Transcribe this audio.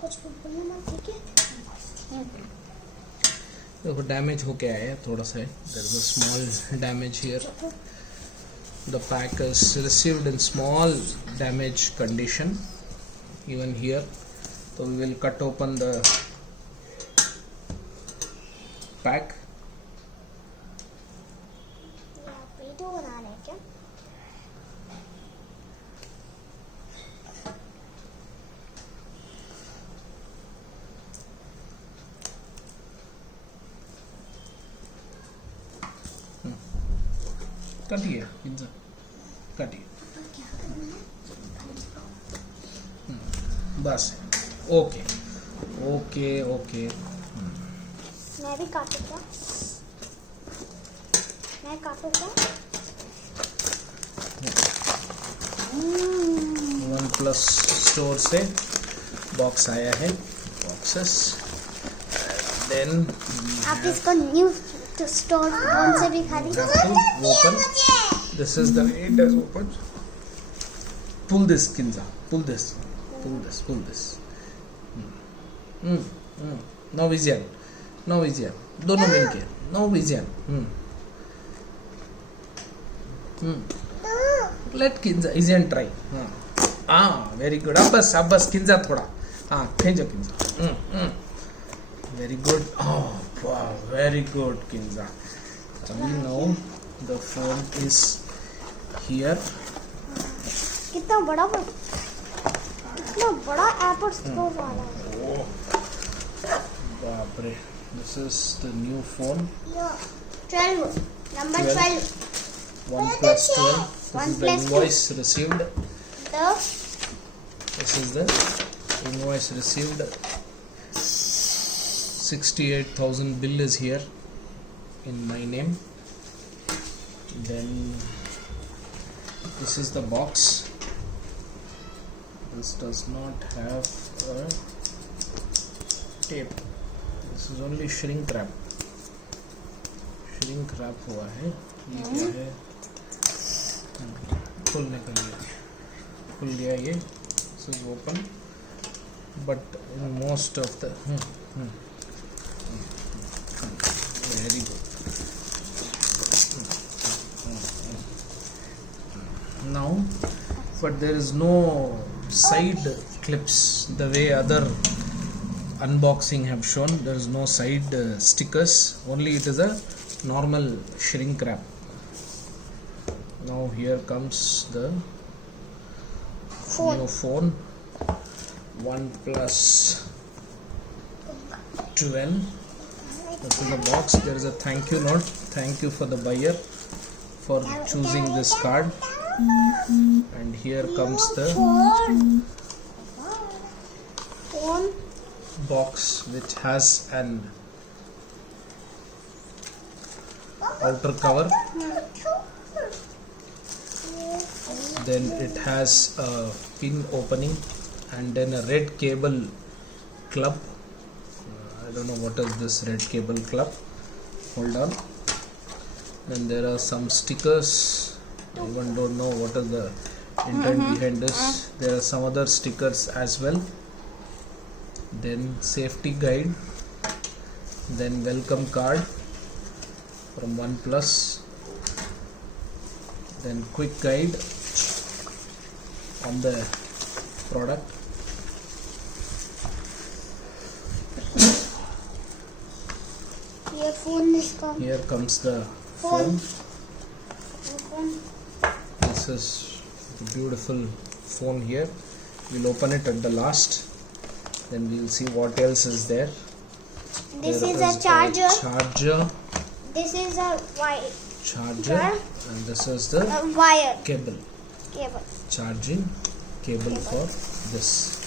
कुछ बोलना मत, ठीक है? देखो डैमेज होके आया है थोड़ा सा, there is a small damage here. The pack is received in small damage condition even here. So we will cut open the pack. Video बना रहे हैं क्या? काटिए पिज्जा, काटिए. बस ओके ओके ओके. मैं भी काटूं क्या? मैं काटूं क्या? OnePlus स्टोर से बॉक्स आया है, बॉक्सेस. देन आप इसको न्यू स्टोर कौन से भी खरीदो? open. This is the way it is opened. Pull this, Kinza. Pull this. Pull this. Pull this. No vision. No vision. दोनों मिलके. No vision. Let Kinza Asian try. Very good. अब बस Kinza थोड़ा. खींचो Kinza. Very good. Oh, wow. Very good, Kinza. Now the phone is here. कितना बड़ा Apple store वाला है. बाप रे. This is the new phone. 12 number 12. OnePlus 12. This is the invoice received. This is the invoice received. 68,000 bill is here in my name. Then this is the box. This does not have a tape. This is only shrink wrap. Shrink wrap हुआ है. ये क्या है? खोलने के लिए खुल गया ये. This is open. But in most of the very good. Now, but there is no side clips the way other unboxing have shown. There is no side stickers, only it is a normal shrink wrap. Now here comes the new phone, OnePlus 12. This is the box. There is a thank you note. Thank you for the buyer for choosing this card. And here comes the phone box, which has an outer cover. Then it has a pin opening and then a red cable club. I don't know what is this red cable club. Hold on. Then there are some stickers. I even don't know what is the intent behind this. There are some other stickers as well. Then safety guide. Then welcome card from OnePlus. Then quick guide on the product. Here comes the phone. This is the beautiful phone here. We'll open it at the last. Then we'll see what else is there. This is a charger. This is a wire. Charger. And this is the wire. cable. Charging cable for this.